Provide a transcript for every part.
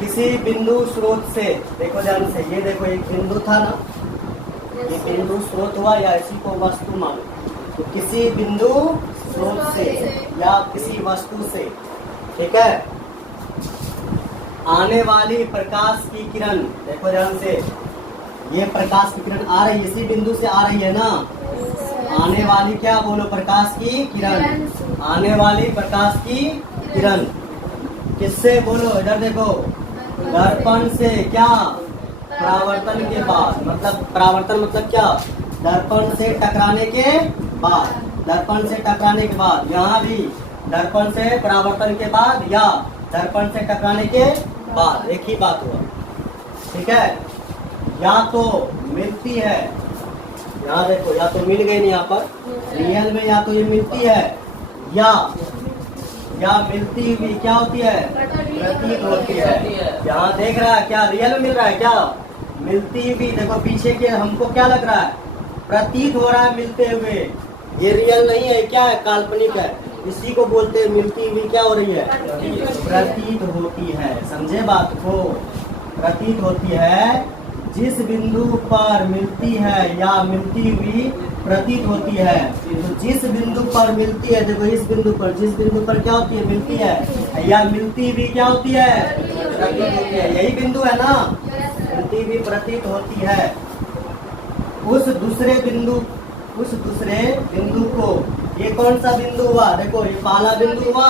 किसी बिंदु स्रोत से, देखो ध्यान से, ये देखो एक बिंदु था ना, ये बिंदु स्रोत हुआ या इसी को वस्तु मानो। तो किसी बिंदु स्रोत से या किसी वस्तु से, ठीक है, आने वाली प्रकाश की किरण, देखो ध्यान से, ये प्रकाश की किरण आ रही है, इसी बिंदु से आ रही है ना। आने वाली क्या बोलो, प्रकाश की किरण, आने वाली प्रकाश की किरण किससे बोलो, इधर देखो, दर्पण से, क्या, परावर्तन के बाद, मतलब परावर्तन मतलब क्या, दर्पण से टकराने के बाद, दर्पण से टकराने के बाद, यहाँ भी दर्पण से परावर्तन के बाद या दर्पण से टकराने के बाद, एक ही बात हुआ, ठीक है। या तो मिलती है, यहाँ देखो, या तो मिल गई नहीं यहाँ पर, रियल में या तो ये मिलती है या मिलती हुई क्या होती है, प्रतीत होती है। यहाँ देख रहा है क्या, रियल में मिल रहा है क्या, मिलती हुई, देखो पीछे के हमको क्या लग रहा है, प्रतीत हो रहा है मिलते हुए, ये रियल नहीं है, क्या है, काल्पनिक है। इसी को बोलते हैं मिलती हुई क्या हो रही है, प्रतीत होती है। समझे बात को, प्रतीत होती है, जिस बिंदु पर मिलती है या मिलती हुई प्रतीत होती है। तो जिस बिंदु पर मिलती है, देखो इस बिंदु पर, जिस बिंदु पर क्या होती है, मिलती है या मिलती हुई क्या होती है, प्रतीत होती है, यही बिंदु है ना, मिलती हुई प्रतीत होती है। उस दूसरे बिंदु को, ये कौन सा बिंदु हुआ, देखो ये पहला बिंदु हुआ,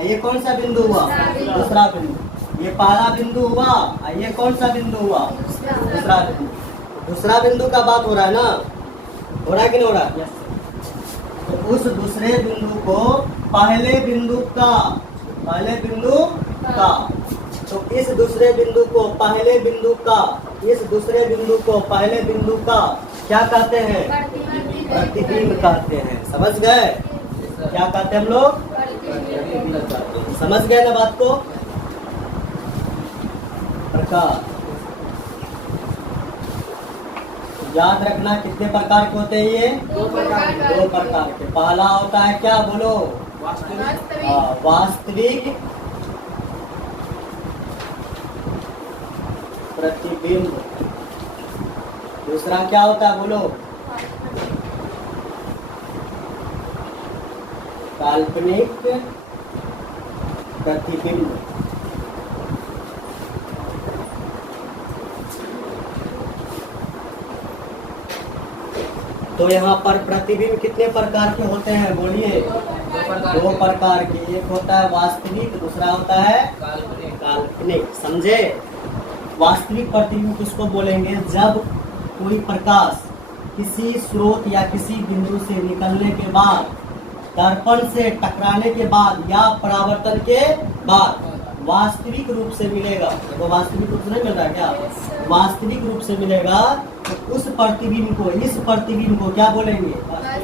ये कौन सा बिंदु हुआ, दूसरा बिंदु, ये पहला बिंदु हुआ, ये कौन सा बिंदु हुआ, दूसरा बिंदु। दूसरा बिंदु का बात हो रहा है ना, हो रहा है कि नहीं हो रहा है? तो उस दूसरे बिंदु को पहले बिंदु का, तो इस दूसरे बिंदु को पहले बिंदु का, इस दूसरे बिंदु को पहले बिंदु का क्या कहते हैं, प्रतिबिंब कहते हैं। समझ गए, क्या कहते हैं हम लोग, समझ गए ना बात को। प्रकाश याद रखना, कितने प्रकार के होते हैं ये, दो प्रकार के। पहला होता है क्या बोलो, वास्तविक प्रतिबिंब। दूसरा क्या होता है बोलो, काल्पनिक प्रतिबिंब। तो यहाँ पर प्रतिबिंब कितने प्रकार के होते हैं बोलिए, दो प्रकार के। एक होता है वास्तविक, दूसरा होता है काल्पनिक। समझे, वास्तविक प्रतिबिंब किसको बोलेंगे, जब कोई प्रकाश किसी स्रोत या किसी बिंदु से निकलने के बाद, दर्पण से टकराने के बाद या परावर्तन के बाद वास्तविक रूप से मिलेगा। तो वास्तविक रूप से नहीं मिल रहा क्या, वास्तविक रूप से मिलेगा, तो उस प्रतिबिंब को, इस प्रतिबिंब को क्या बोलेंगे,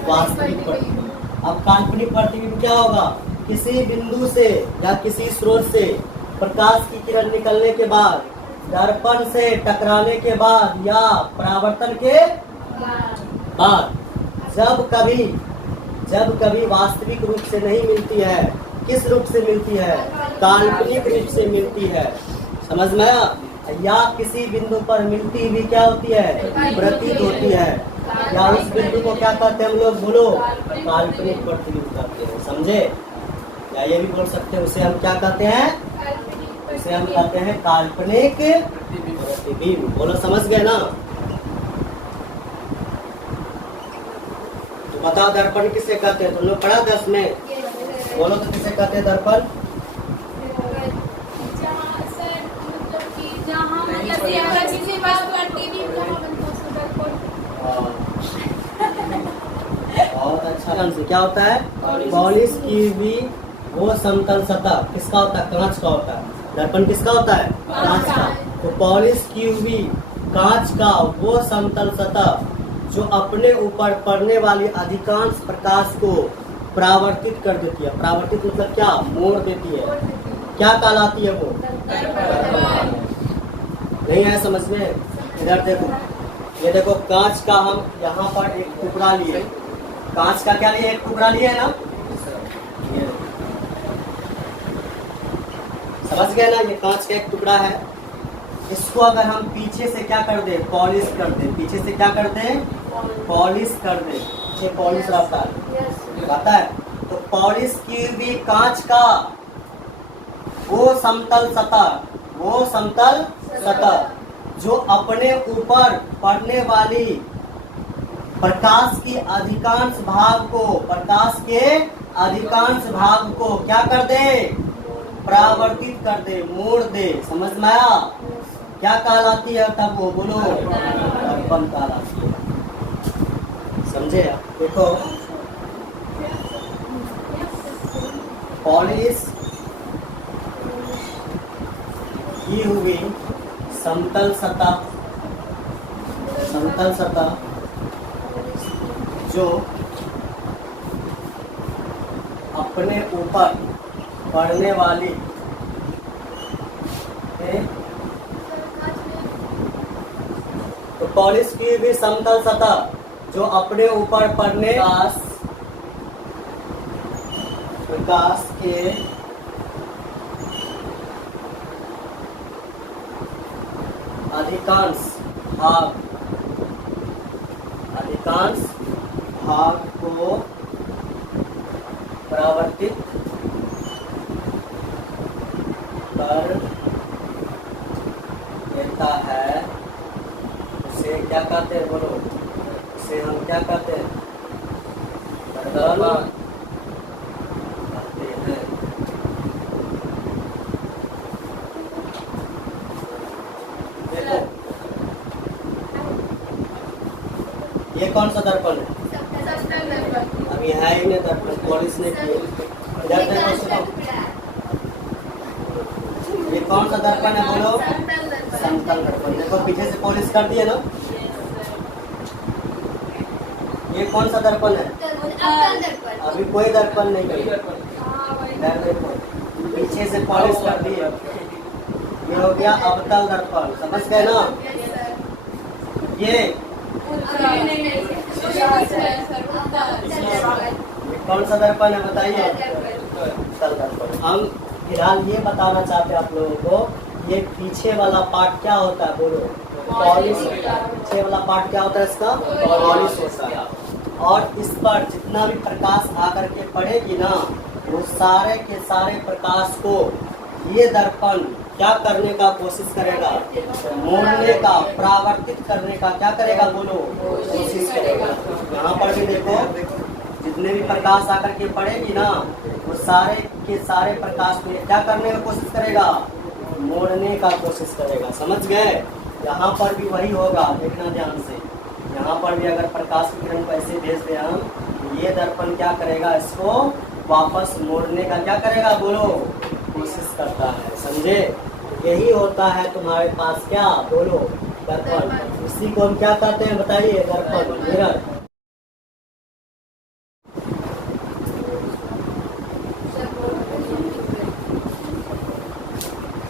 वास्तविक प्रतिबिंब। अब काल्पनिक प्रतिबिंब क्या होगा, किसी बिंदु से या किसी स्रोत से प्रकाश की किरण निकलने के बाद, दर्पण से टकराने के बाद या परावर्तन के बाद, जब कभी वास्तविक रूप से नहीं मिलती है, किस रूप से मिलती है, काल्पनिक रूप से मिलती है। समझ में आया, या किसी बिंदु पर मिलती हुई क्या होती है, प्रतीत होती है, या उस बिंदु को क्या कहते हैं हम लोग बोलो, काल्पनिक प्रतिबिंब कहते हैं। समझे, या ये भी बोल सकते हैं, उसे हम क्या कहते हैं, उसे हम कहते हैं काल्पनिक प्रतिबिंब। बोलो, समझ गए ना। तो बताओ दर्पण किसे कहते हैं, तुम लोग पढ़ा 10 में, बोलो तो किसे कहते हैं दर्पण। बहुत अच्छा ढंग से क्या होता है, पॉलिश की हुई वो समतल सतह किसका होता है, कांच का होता है। दर्पण किसका होता है, कांच का। तो पॉलिश की हुई कांच का वो समतल सतह जो अपने ऊपर पड़ने वाली अधिकांश प्रकाश को परावर्तित कर देती है। परावर्तित मतलब क्या, मोड़ देती है, क्या कहलाती है वो, नहीं है समझ में। इधर देखो, ये देखो कांच का हम यहाँ पर एक टुकड़ा लिए, कांच का क्या लिए, एक टुकड़ा लिए है ना, समझ गए ना, ये कांच का एक टुकड़ा है। इसको अगर हम पीछे से क्या कर दे, पॉलिश कर दे, पीछे से क्या कर दे, पॉलिश कर दे, ये पॉलिश रहता है। तो पॉलिश की हुई कांच का वो समतल सतह जो अपने ऊपर पड़ने वाली प्रकाश के अधिकांश भाग को क्या कर दे, परावर्तित कर दे, मोड़ दे। समझ में आया? क्या कहलाती है तब वो, बोलो, दर्पण कहलाती है। समझे? देखो, पॉलिश की हुई समतल सतह जो अपने ऊपर पड़ने वाली तो पॉलिश की हुई समतल सतह जो अपने ऊपर पड़ने प्रकाश के अधिकांश भाग को परावर्तित कर देता है, उसे क्या कहते हैं, बोलो, उसे हम क्या कहते हैं, दर्पण कहते हैं। देखो, ये कौन सा दर्पण है? अभी है ही नहीं दर्पण, पॉलिश नहीं किए। इधर देखो, सुनो, ये कौन सा दर्पण है, बोलो? समतल दर्पण। देखो, पीछे से पॉलिश कर दिए ना। ये कौन सा दर्पण है? अभी कोई दर्पण नहीं किया। इधर देखो, पीछे से पॉलिश कर दिए, ये हो गया अवतल दर्पण। समझ गए ना? ये कौन सा दर्पण है, बताइए? अवतल दर्पण। हम फिलहाल ये बताना चाहते हैं आप लोगों को, ये पीछे वाला पार्ट क्या होता है, बोलो? पॉलिश। पीछे वाला पार्ट क्या होता है इसका? पॉलिश होता है। और इस पर जितना भी प्रकाश आकर के पड़ेगी ना, वो सारे के सारे प्रकाश को ये दर्पण क्या करने का कोशिश करेगा, मोड़ने का, परावर्तित करने का क्या करेगा, बोलो, कोशिश करेगा। यहाँ पर भी देखो, जितने भी प्रकाश आकर के पड़ेगी ना, वो सारे के सारे प्रकाश को क्या करने का कोशिश करेगा, मोड़ने का कोशिश करेगा। समझ गए? यहाँ पर भी वही होगा, देखना ध्यान से। यहाँ पर भी अगर प्रकाश की किरण को ऐसे भेज दे हम, ये दर्पण क्या करेगा, इसको वापस मोड़ने का क्या करेगा, बोलो, कोशिश करता है। समझे? यही होता है तुम्हारे पास क्या, बोलो, दर्पण। इसी को हम क्या कहते हैं, बताइए? दर्पण, मिरर।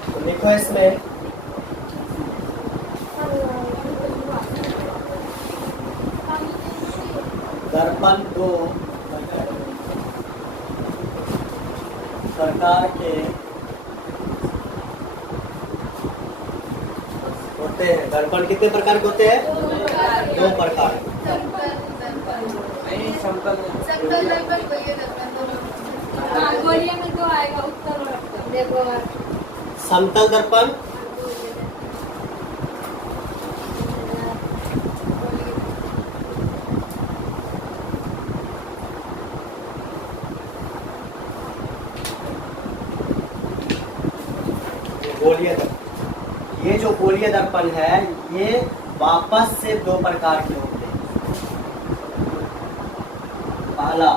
तो देखो, इसमें दर्पण दो प्रकार के होते हैं। दर्पण कितने प्रकार के होते हैं? दो प्रकार। समतल दर्पण, गोलीय दर्पण। ये जो गोलीय दर्पण है, ये वापस से दो प्रकार के होते हैं। पहला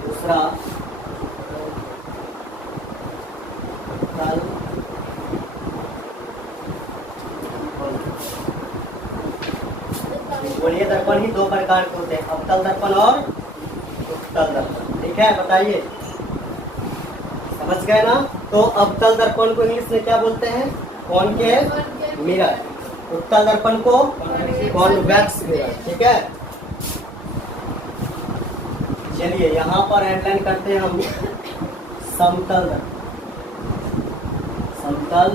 दूसरा गोलीय दर्पण ही दो प्रकार के होते हैं, अवतल दर्पण और उत्तल दर्पण। ठीक है, बताइए? समझ गए ना? तो अवतल दर्पण को इंग्लिश में क्या बोलते हैं? कौन के? मिरर। उत्तल दर्पण को कॉन्वेक्स मिरर, ठीक है। चलिए यहाँ पर हेडलाइन करते हैं हम समतल समतल।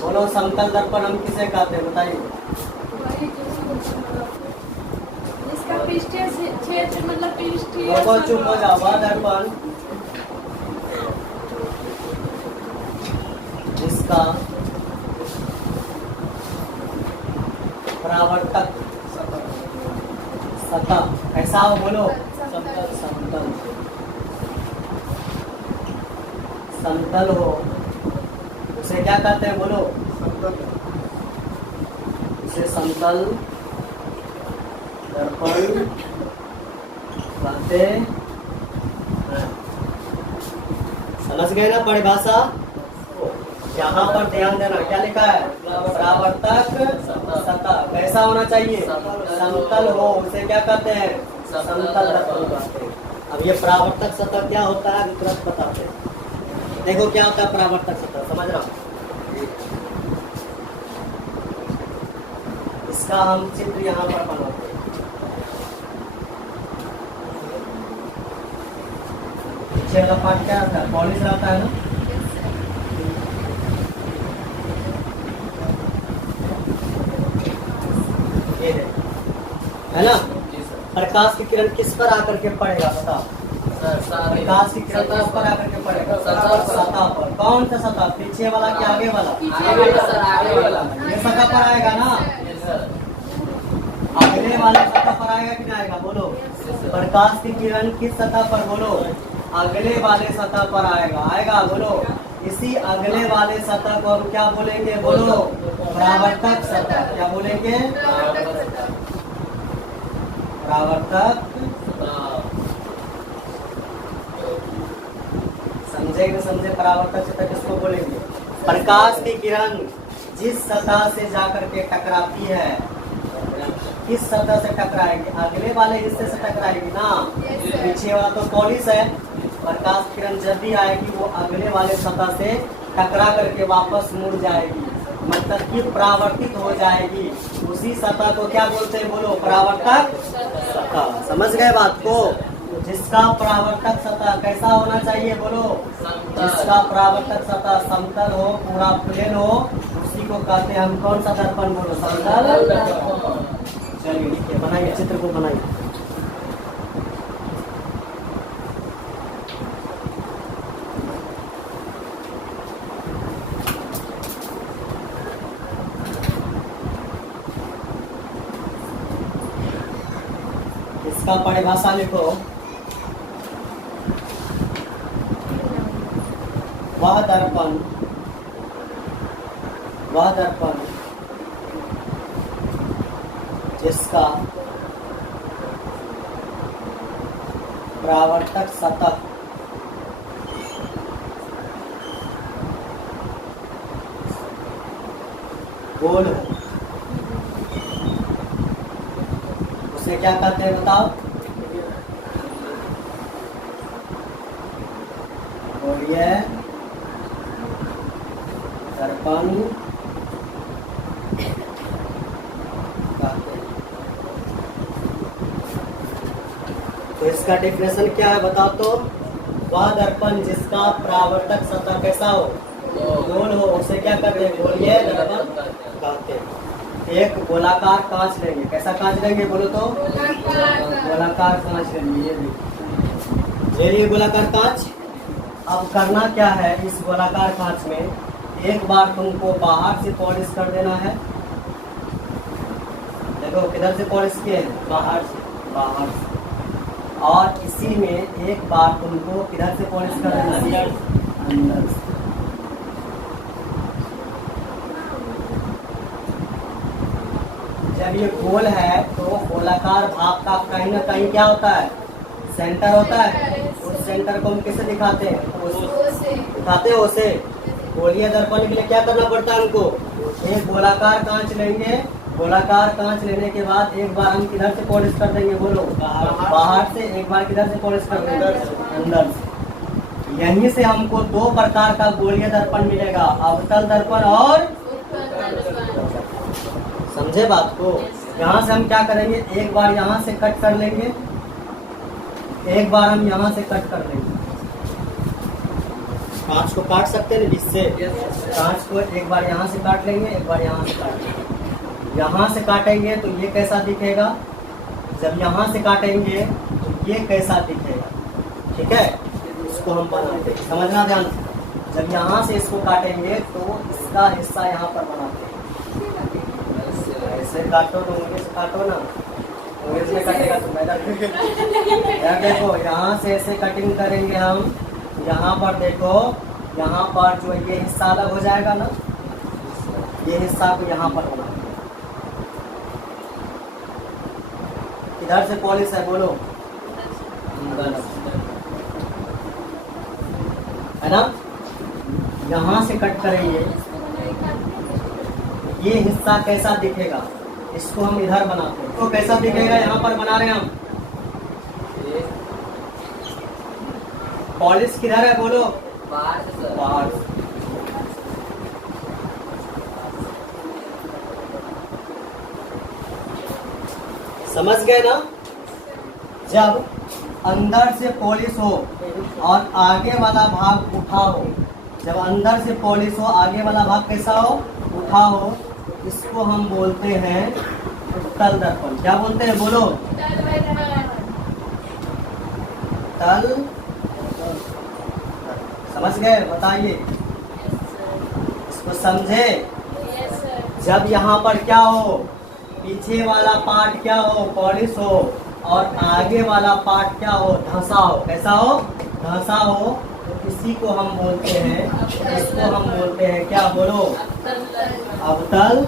बोलो समतल दर्पण हम किसे कहते हैं बताइए। इसका पृष्ठीय क्षेत्र मतलब पृष्ठीय। चुप हो जाओ। वह दर्पण जिसका परावर्तक सतह कैसा हो, बोलो समतल समतल हो, उसे क्या कहते हैं, बोलो उसे समतल दर्पण कहते हैं। समझ गए ना परिभाषा। यहाँ पर ध्यान देना, क्या लिखा है, परावर्तक सतह कैसा होना चाहिए, समतल हो, उसे क्या कहते हैं, समतल दर्पण कहते हैं। अब ये परावर्तक सतह क्या होता है तुरंत बताते हैं। देखो क्या होता है परावर्तक सतह, समझ रहा हूँ। इसका हम चित्र यहाँ पर बनाते हैं। पीछे वाला पार्ट क्या रहता है, पॉलिश रहता है ना। है ना। प्रकाश की किरण किस पर आकर के पड़ेगा बताओ। प्रकाश की किरण किस पर आकर के पड़ेगा, सतह पर। कौन सा सतह, पीछे वाला कि आगे वाला, आगे वाला। ये सतह पर आएगा ना, अगले वाले सतह पर आएगा कि नहीं आएगा, बोलो। प्रकाश की किरण किस सतह पर, बोलो अगले वाले सतह पर आएगा, आएगा, बोलो। इसी अगले वाले सतह को हम क्या बोलेंगे, बोलो परावर्तक सतह। क्या बोलेंगे, परावर्तक। समझे कि समझे, परावर्तक सतह किसको बोलेंगे, प्रकाश की किरण जिस सतह से जाकर के टकराती है, किस सतह से टकराएगी, अगले वाले हिस्से से टकराएगी ना। पीछे वाला तो पॉलिश है, प्रकाश किरण जब भी आएगी वो अगले वाले सतह से टकरा करके वापस मुड़ जाएगी, मतलब कि परावर्तित हो जाएगी। उसी सतह को क्या बोलते हैं, बोलो परावर्तक सतह। समझ गए बात को। जिसका परावर्तक सतह कैसा होना चाहिए, बोलो जिसका परावर्तक सतह समतल हो, पूरा प्लेन हो, उसी को कहते हैं हम कौन सा दर्पण, बोलो समतल। चलिए ठीक है, बनाइए चित्र को बनाइए। इसका परिभाषा लिखो, वह दर्पण जिसका परावर्तक सतह गोल हो, उसे क्या कहते हैं बताओ, बोलिए दर्पण कहते हैं। तो इसका डेफिनेशन क्या है बताओ तो, वह दर्पण जिसका परावर्तक सतह कैसा हो, गोल हो, उसे क्या कहते हैं, बोलिए दर्पण कहते हैं। एक गोलाकार कांच लेंगे, कैसा कांच लेंगे बोलो तो, गोलाकार कांच लेंगे। ये लिए गोलाकार कांच। अब करना क्या है, इस गोलाकार कांच में एक बार तुमको बाहर से पॉलिश कर देना है। देखो किधर से पॉलिश किए हैं, बाहर से। और इसी में एक बार तुमको किधर से पॉलिश कर देना है, अंदर से। जब ये गोल है तो गोलाकार भाग का कहीं ना कहीं क्या होता है, सेंटर होता है। उस सेंटर को हम किसे दिखाते हैं, दिखाते हैं उसे। गोलीय दर्पण के लिए क्या करना पड़ता है हमको, एक गोलाकार कांच लेंगे। गोलाकार कांच लेने के बाद एक बार हम किधर से पॉलिश कर देंगे, बोलो बाहर से। एक बार किधर से पॉलिश कर देंगे, अंदर से। यहीं से हमको दो प्रकार का गोलीय दर्पण मिलेगा, अवतल दर्पण और समझे बात को? यहाँ से हम क्या करेंगे, एक बार यहाँ से कट कर लेंगे, एक बार हम यहाँ से कट कर लेंगे। कांच को काट सकते हैं बीच से, कांच को एक बार यहाँ से काट लेंगे, एक बार यहाँ से काट लेंगे। यहाँ से काटेंगे तो ये कैसा दिखेगा, जब यहाँ से काटेंगे तो ये कैसा दिखेगा, ठीक है? इसको हम बनाते हैं, समझना ध्यान से। जब यहाँ से इसको काटेंगे तो इसका हिस्सा यहाँ पर बनाते हैं। ऐसे काटो तो उंगली से काटो ना, उंगली से काटेगा तो मैदा यार देखो, यहाँ से ऐसे कटिंग करेंगे हम। यहाँ पर देखो, यहाँ पर जो ये हिस्सा अलग हो जाएगा ना, ये हिस्सा को यहाँ पर बनाते हैं। इधर से पॉलिश है, बोलो है ना? यहाँ से कट करेंगे, ये हिस्सा कैसा दिखेगा, इसको हम इधर बनाते हैं। तो कैसा दिखेगा, यहाँ पर बना रहे हैं हम। पॉलिश किधर है, बोलो बाहर। समझ गए ना? जब अंदर से पॉलिश हो और आगे वाला भाग उठा हो, जब अंदर से पॉलिश हो, आगे वाला भाग कैसा हो, उठा हो, इसको हम बोलते हैं तल दर्पण। क्या बोलते हैं, बोलो तल। समझ गए? बताइए, इसको समझे? जब यहाँ पर क्या हो, पीछे वाला पार्ट क्या हो, पॉलिश हो, और आगे वाला पार्ट क्या हो, धंसा हो। कैसा हो, धंसा हो, तो इसी को हम बोलते हैं, इसको हम बोलते हैं क्या, बोलो अवतल